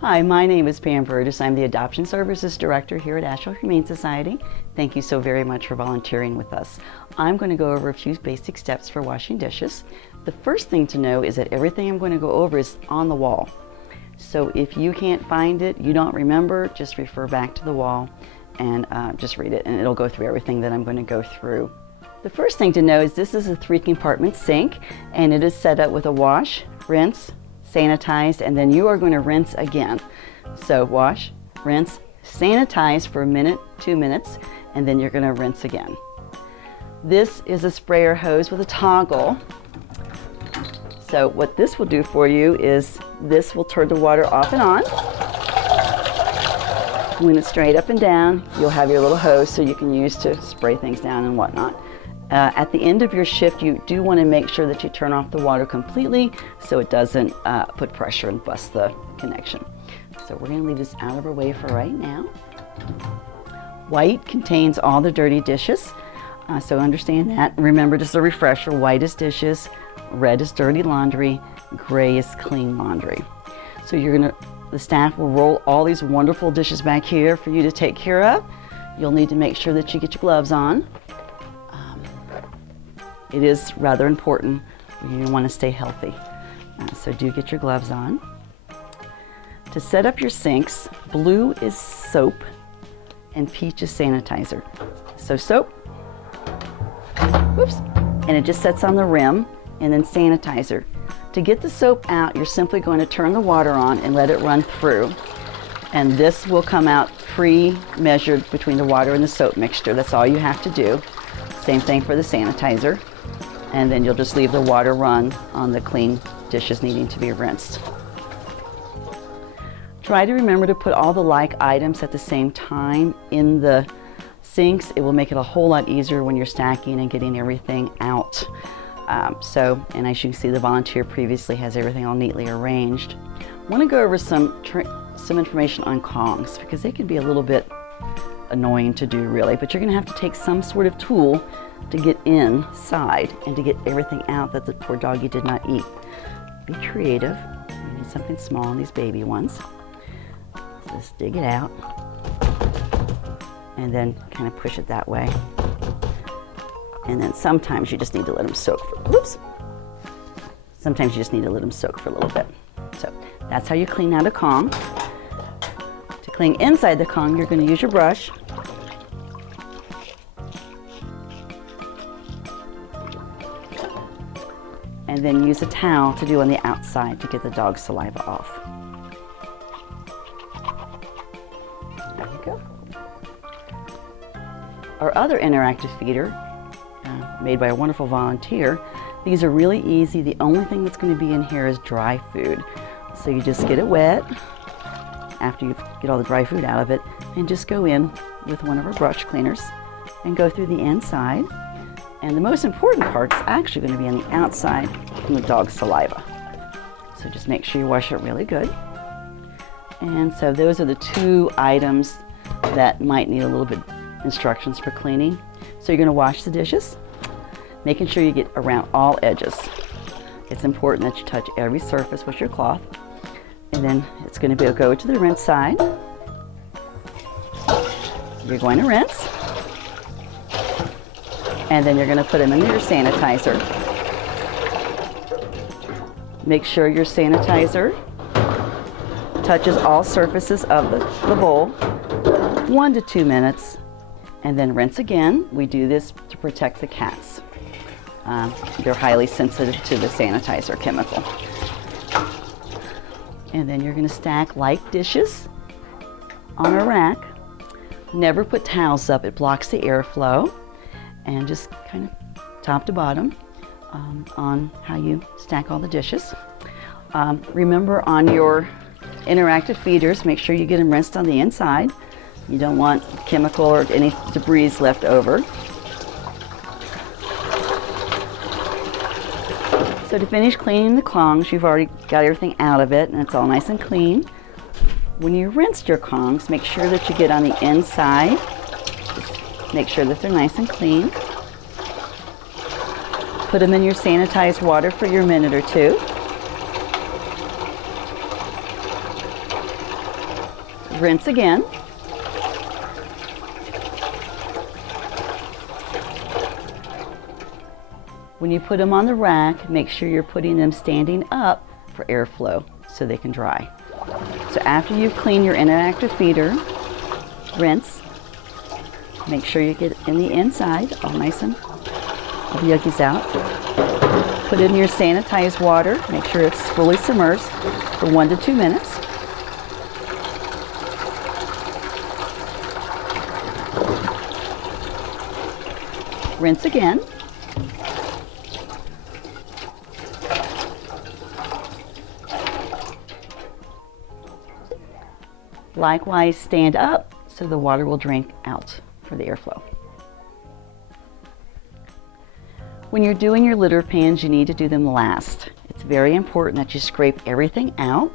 Hi, my name is Pam Burgess. I'm the Adoption Services Director here at Asheville Humane Society. Thank you so very much for volunteering with us. I'm going to go over a few basic steps for washing dishes. The first thing to know is that everything I'm going to go over is on the wall. So if you can't find it, you don't remember, just refer back to the wall and just read it, and it'll go through everything that I'm going to go through. The first thing to know is this is a 3-compartment sink, and it is set up with a wash, rinse, sanitize, and then you are going to rinse again. So wash, rinse, sanitize for a minute, 2 minutes, and then you're going to rinse again. This is a sprayer hose with a toggle. So what this will do for you is this will turn the water off and on. When it's straight up and down, you'll have your little hose so you can use to spray things down and whatnot. At the end of your shift, you do want to make sure that you turn off the water completely so it doesn't put pressure and bust the connection. So we're going to leave this out of our way for right now. White contains all the dirty dishes, so understand that. Remember, just a refresher, white is dishes, red is dirty laundry, gray is clean laundry. So the staff will roll all these wonderful dishes back here for you to take care of. You'll need to make sure that you get your gloves on. It is rather important. You want to stay healthy. So do get your gloves on. To set up your sinks, blue is soap and peach is sanitizer. So soap, whoops, and it just sets on the rim, and then sanitizer. To get the soap out, you're simply going to turn the water on and let it run through. And this will come out pre-measured between the water and the soap mixture. That's all you have to do. Same thing for the sanitizer. And then you'll just leave the water run on the clean dishes needing to be rinsed. Try to remember to put all the like items at the same time in the sinks. It will make it a whole lot easier when you're stacking and getting everything out. And as you can see, the volunteer previously has everything all neatly arranged. I want to go over some information on Kongs because they can be a little bit annoying to do really, but you're going to have to take some sort of tool to get inside and to get everything out that the poor doggy did not eat. Be creative. You need something small, these baby ones. So just dig it out and then kind of push it that way. And then sometimes you just need to let them soak Sometimes you just need to let them soak for a little bit. So that's how you clean out a Kong. To clean inside the Kong, you're going to use your brush. And then use a towel to do on the outside to get the dog's saliva off. There you go. Our other interactive feeder, made by a wonderful volunteer, these are really easy. The only thing that's going to be in here is dry food. So you just get it wet after you get all the dry food out of it, and just go in with one of our brush cleaners and go through the inside. And the most important part is actually going to be on the outside from the dog's saliva. So just make sure you wash it really good. And so those are the 2 items that might need a little bit instructions for cleaning. So you're going to wash the dishes, making sure you get around all edges. It's important that you touch every surface with your cloth. And then it's going to go to the rinse side. You're going to rinse. And then you're going to put them in your sanitizer. Make sure your sanitizer touches all surfaces of the bowl, 1 to 2 minutes, and then rinse again. We do this to protect the cats. They're highly sensitive to the sanitizer chemical. And then you're going to stack like dishes on a rack. Never put towels up, it blocks the airflow. And just kind of top to bottom on how you stack all the dishes. Remember, on your interactive feeders, make sure you get them rinsed on the inside. You don't want chemical or any debris left over. So to finish cleaning the Kongs, you've already got everything out of it and it's all nice and clean. When you rinsed your Kongs, make sure that you get on the inside. Make sure that they're nice and clean. Put them in your sanitized water for your minute or 2. Rinse again. When you put them on the rack, make sure you're putting them standing up for airflow so they can dry. So after you clean your interactive feeder, rinse. Make sure you get in the inside, all nice and all the yuckies out. Put it in your sanitized water. Make sure it's fully submerged for 1 to 2 minutes. Rinse again. Likewise, stand up so the water will drain out for the airflow. When you're doing your litter pans, you need to do them last. It's very important that you scrape everything out,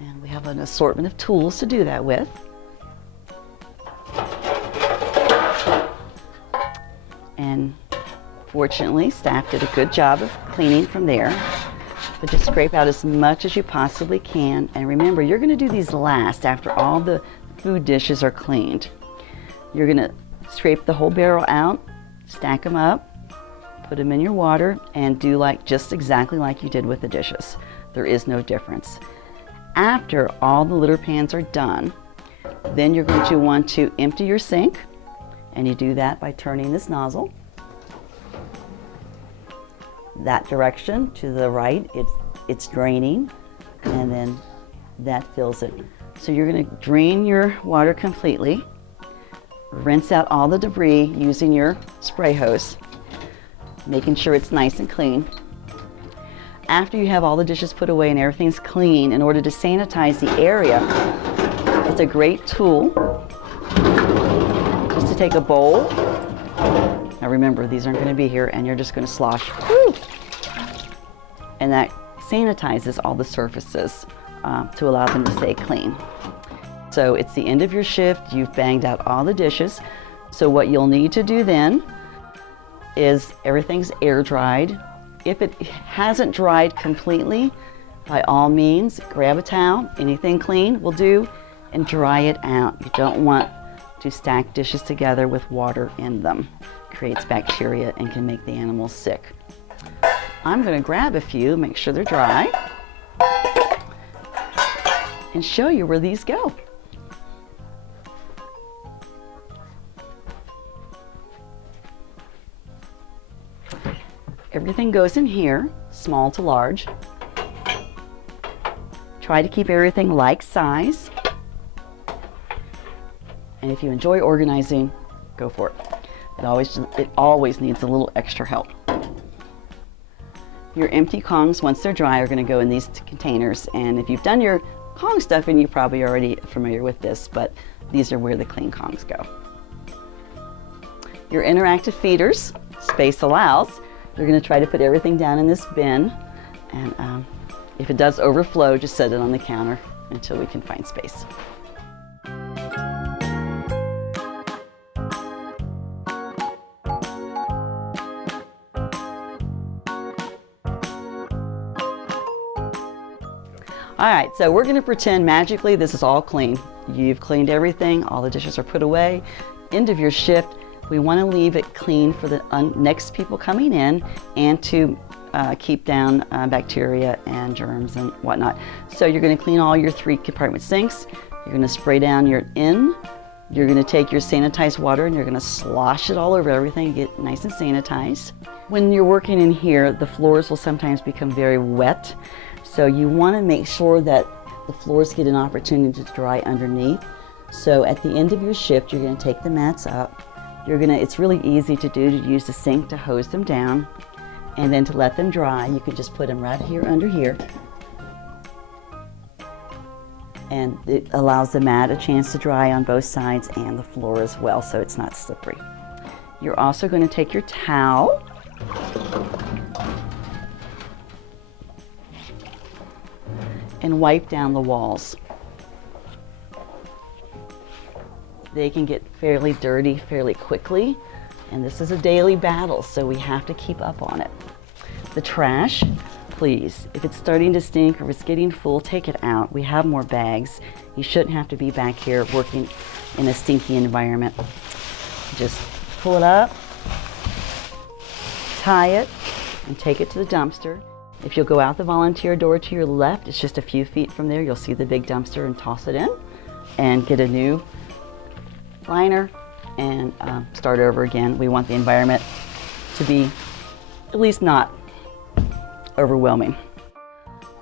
and we have an assortment of tools to do that with. And fortunately, staff did a good job of cleaning from there. But just scrape out as much as you possibly can. And remember, you're going to do these last after all the food dishes are cleaned. You're going to scrape the whole barrel out, stack them up, put them in your water, and do just exactly like you did with the dishes. There is no difference. After all the litter pans are done, then you're going to want to empty your sink, and you do that by turning this nozzle that direction to the right. It's draining, and then that fills it. So you're going to drain your water completely, rinse out all the debris using your spray hose, making sure it's nice and clean. After you have all the dishes put away and everything's clean, in order to sanitize the area, it's a great tool just to take a bowl. Now remember, these aren't going to be here, and you're just going to slosh. Woo! And that sanitizes all the surfaces to allow them to stay clean. So it's the end of your shift. You've banged out all the dishes. So what you'll need to do then is everything's air dried. If it hasn't dried completely, by all means, grab a towel, anything clean will do, and dry it out. You don't want to stack dishes together with water in them. It creates bacteria and can make the animals sick. I'm going to grab a few, make sure they're dry, and show you where these go. Everything goes in here, small to large. Try to keep everything like size. And if you enjoy organizing, go for it. It always needs a little extra help. Your empty Kongs, once they're dry, are going to go in these containers. And if you've done your Kong stuffing, you're probably already familiar with this, but these are where the clean Kongs go. Your interactive feeders, space allows, you're going to try to put everything down in this bin. And if it does overflow, just set it on the counter until we can find space. All right, so we're gonna pretend magically this is all clean. You've cleaned everything, all the dishes are put away. End of your shift, we wanna leave it clean for the next people coming in and to keep down bacteria and germs and whatnot. So you're gonna clean all your 3 compartment sinks. You're gonna spray down your You're gonna take your sanitized water and you're gonna slosh it all over everything, get nice and sanitized. When you're working in here, the floors will sometimes become very wet. So you want to make sure that the floors get an opportunity to dry underneath. So at the end of your shift, you're going to take the mats up. It's really easy to do, to use the sink to hose them down, and then to let them dry, you can just put them right here under here. And it allows the mat a chance to dry on both sides and the floor as well, so it's not slippery. You're also going to take your towel and wipe down the walls. They can get fairly dirty fairly quickly, and this is a daily battle, so we have to keep up on it. The trash, please, if it's starting to stink or if it's getting full, take it out. We have more bags. You shouldn't have to be back here working in a stinky environment. Just pull it up, tie it, and take it to the dumpster. If you'll go out the volunteer door to your left, it's just a few feet from there. You'll see the big dumpster, and toss it in and get a new liner and start over again. We want the environment to be at least not overwhelming.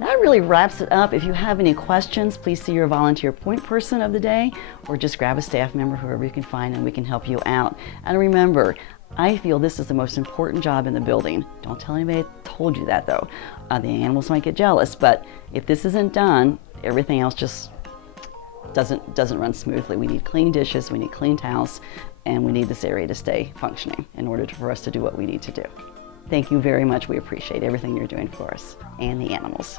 That really wraps it up. If you have any questions, please see your volunteer point person of the day, or just grab a staff member, whoever you can find, and we can help you out. And remember, I feel this is the most important job in the building. Don't tell anybody I told you that, though. The animals might get jealous, but if this isn't done, everything else just doesn't run smoothly. We need clean dishes, we need clean towels, and we need this area to stay functioning in order for us to do what we need to do. Thank you very much. We appreciate everything you're doing for us and the animals.